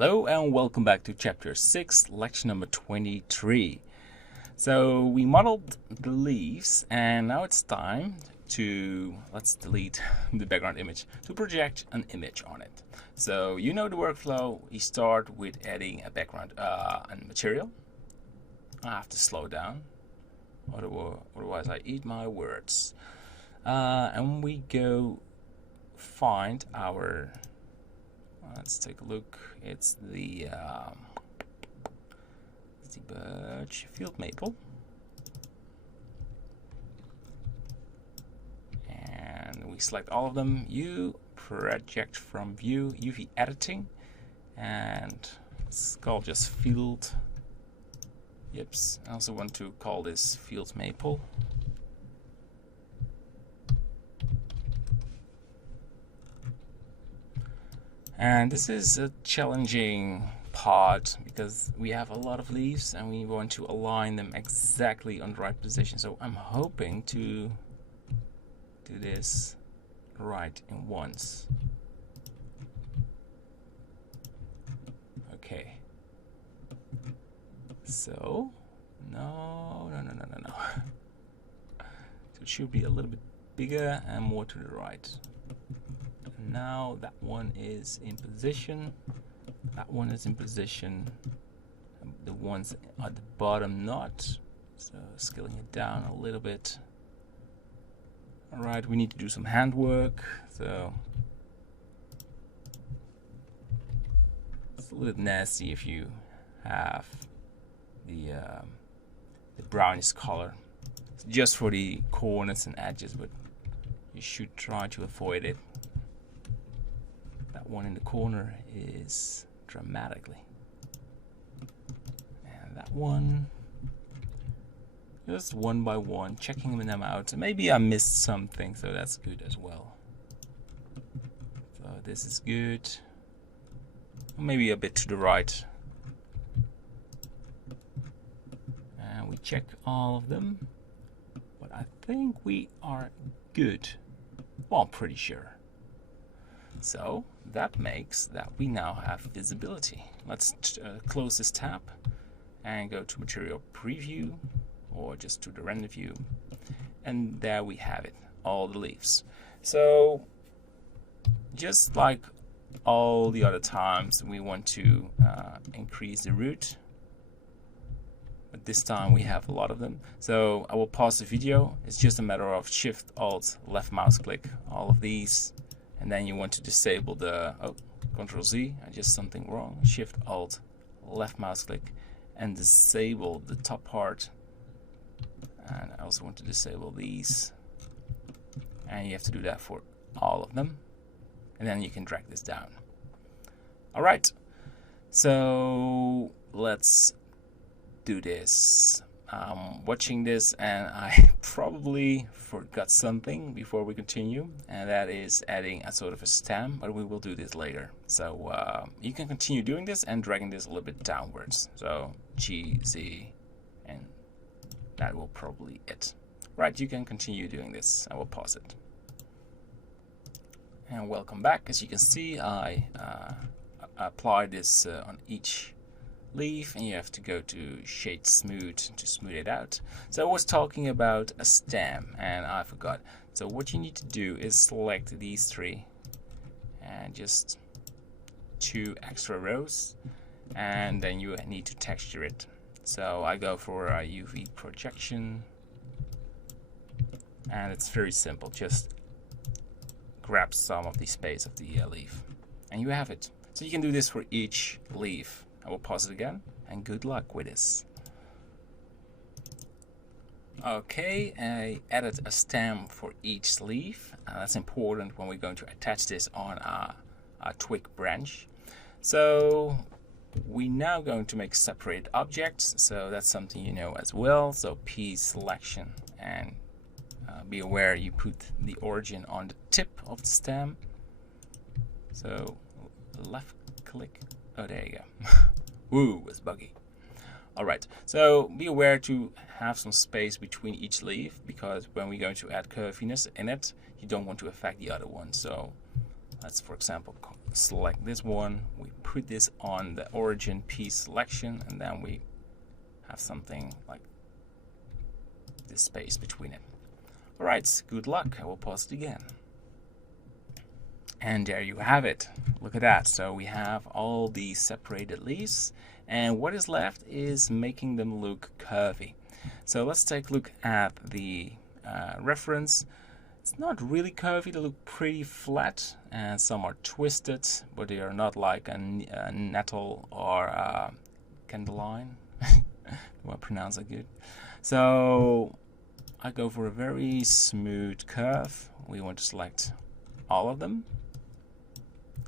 Hello and welcome back to chapter 6, lecture number 23. So we modeled the leaves and now it's time to, let's delete the background image, to project an image on it. So you know the workflow. We start with adding a background and material. I have to slow down, otherwise I eat my words. And we go find our, let's take a look. It's the birch field maple, and we select all of them. You project from view, UV editing, and it's called just field. Yips. I also want to call this field maple. And this is a challenging part because we have a lot of leaves and we want to align them exactly on the right position. So I'm hoping to do this right in once. Okay. So, no. So it should be a little bit bigger and more to the right. Now that one is in position, that one is in position, the ones at the bottom not, so scaling it down a little bit. Alright, we need to do some handwork, so it's a little nasty if you have the brownish color. It's just for the corners and edges, but you should try to avoid it. That one in the corner is dramatically, and that one just one by one, checking them out. Maybe I missed something, so that's good as well. So this is good, maybe a bit to the right, and we check all of them, but I think we are good. Well, I'm pretty sure. So that makes that we now have visibility. Let's close this tab and go to material preview or just to the render view, and there we have it, all the leaves. So just like all the other times, we want to increase the root, but this time we have a lot of them. So I will pause the video. It's just a matter of Shift Alt left mouse click all of these. And then you want to disable the, Control Z, I just something wrong. Shift Alt, left mouse click, and disable the top part. And I also want to disable these. And you have to do that for all of them. And then you can drag this down. Alright, so let's do this. I'm watching this and I probably forgot something before we continue, and that is adding a sort of a stem, but we will do this later. So you can continue doing this and dragging this a little bit downwards. So G, Z, and that will probably it. Right, you can continue doing this. I will pause it. And welcome back. As you can see, I applied this on each leaf, and you have to go to shade smooth to smooth it out. So I was talking about a stem and I forgot. So what you need to do is select these three and just 2 extra rows, and then you need to texture it. So I go for a UV projection, and it's very simple. Just grab some of the space of the leaf and you have it. So you can do this for each leaf. I will pause it again, and good luck with this. Okay, I added a stem for each leaf. That's important when we're going to attach this on a twig branch. So we're now going to make separate objects, so that's something you know as well. So P selection, and be aware you put the origin on the tip of the stem. So left click. Oh, there you go. Woo, it's buggy. Alright, so be aware to have some space between each leaf, because when we're going to add curviness in it, you don't want to affect the other one. So Let's, for example, select this one. We put this on the origin piece selection, and then we have something like this space between it. All right, good luck. I will pause it again. And there you have it. Look at that. So we have all these separated leaves, and what is left is making them look curvy. So let's take a look at the reference. It's not really curvy. They look pretty flat, and some are twisted, but they are not like a nettle or a candelian. Do I pronounce that good? So I go for a very smooth curve. We want to select all of them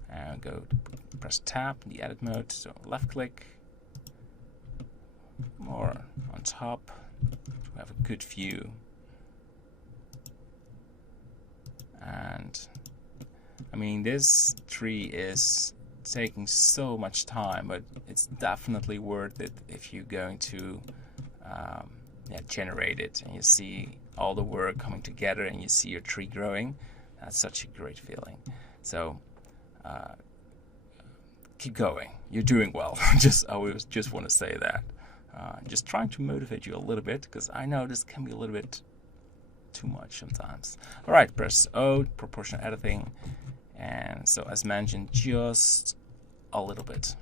and go to press tab in the edit mode. So left click, more on top to have a good view. And I mean, this tree is taking so much time, but it's definitely worth it if you're going to generate it and you see all the work coming together and you see your tree growing. That's such a great feeling. So keep going. You're doing well. I just want to say that. Just trying to motivate you a little bit, because I know this can be a little bit too much sometimes. All right, press O, proportional editing, and so as mentioned, just a little bit.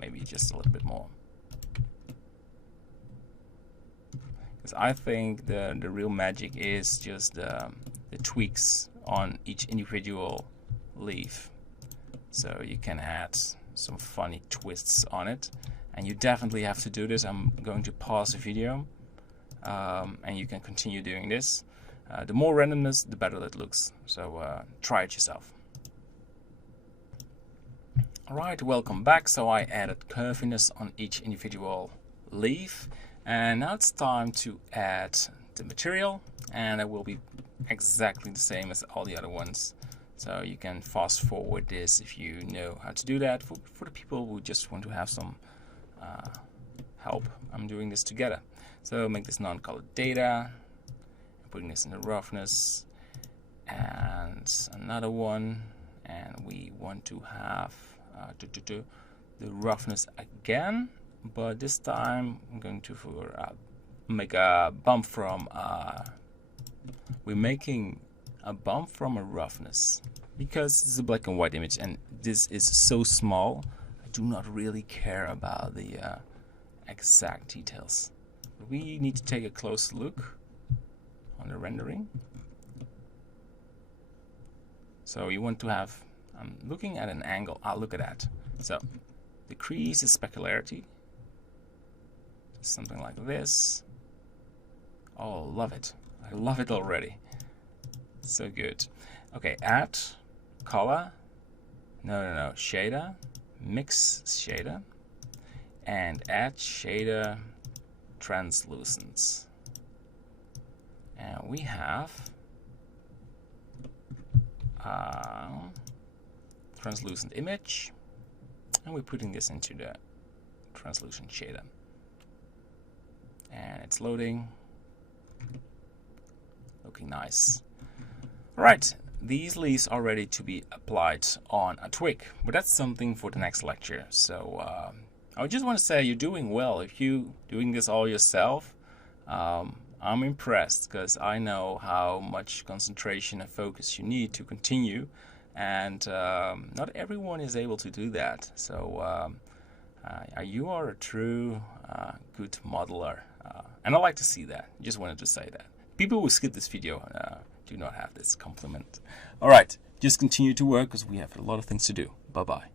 Maybe just a little bit more. Because I think the real magic is just the tweaks on each individual leaf. So you can add some funny twists on it, and you definitely have to do this. I'm going to pause the video, and you can continue doing this. The more randomness, the better it looks. So try it yourself. Alright, welcome back. So I added curviness on each individual leaf, and now it's time to add the material, and it will be exactly the same as all the other ones. So you can fast forward this if you know how to do that. For the people who just want to have some help, I'm doing this together. So make this non-colored data, putting this in the roughness, and another one, and we want to have the roughness again, but this time I'm going to make a bump from we're making a bump from a roughness, because it's a black and white image and this is so small. I do not really care about the exact details. We need to take a close look on the rendering. So you want to have, I'm looking at an angle. Look at that. So decrease the specularity, something like this. Oh, love it. I love it already. So good. Okay, add color. No. Shader. Mix shader. And add shader translucence. And we have translucent image. And we're putting this into the translucent shader. And it's loading. Looking nice. Alright, these leaves are ready to be applied on a twig, but that's something for the next lecture. So I just want to say you're doing well. If you're doing this all yourself, I'm impressed, because I know how much concentration and focus you need to continue, and not everyone is able to do that. So you are a true good modeler, and I like to see that. Just wanted to say that. People who skip this video do not have this compliment. Alright, just continue to work, because we have a lot of things to do. Bye-bye.